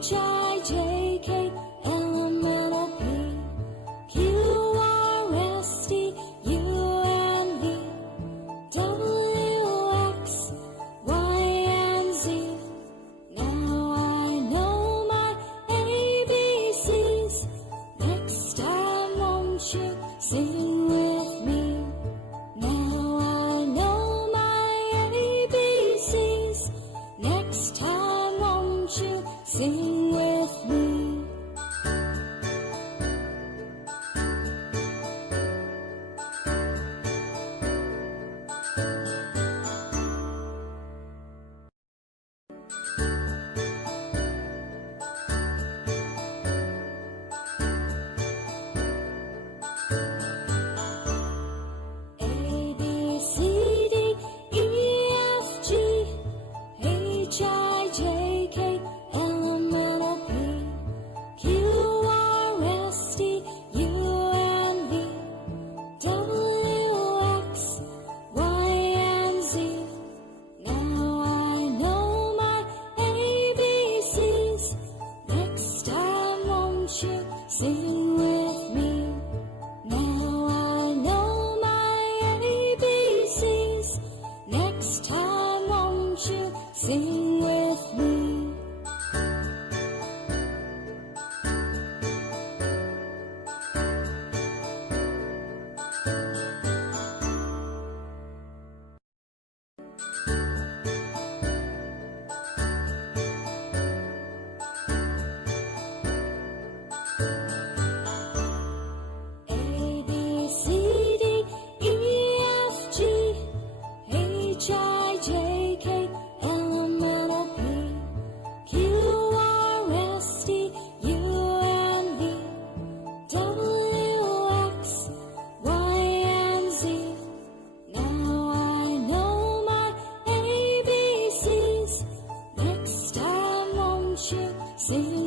H-I-J-K, L-M-N-O-P, Q-R-S-T, U-N-V, W-X, Y, and Z. Now I know my ABCs. Next time won't you sing with me? Now I know my ABCs. Next time won't you sing with me? A, B, C, D, E, F, G, H, I, J, K, L, M, N, O, P, Q, R, S, T, U, N, V, W, X, Y, and Z. Now I know my ABCs. Next time won't you sing with me? Now I know my ABCs. Next time won't you sing with me? A, B, C, D, E, F, G, H, I, J, K, L, M, N, O, P, Q, R, S, T, U, N, V, W, X, Y, and Z. Now I know my ABCs. Next time won't you sing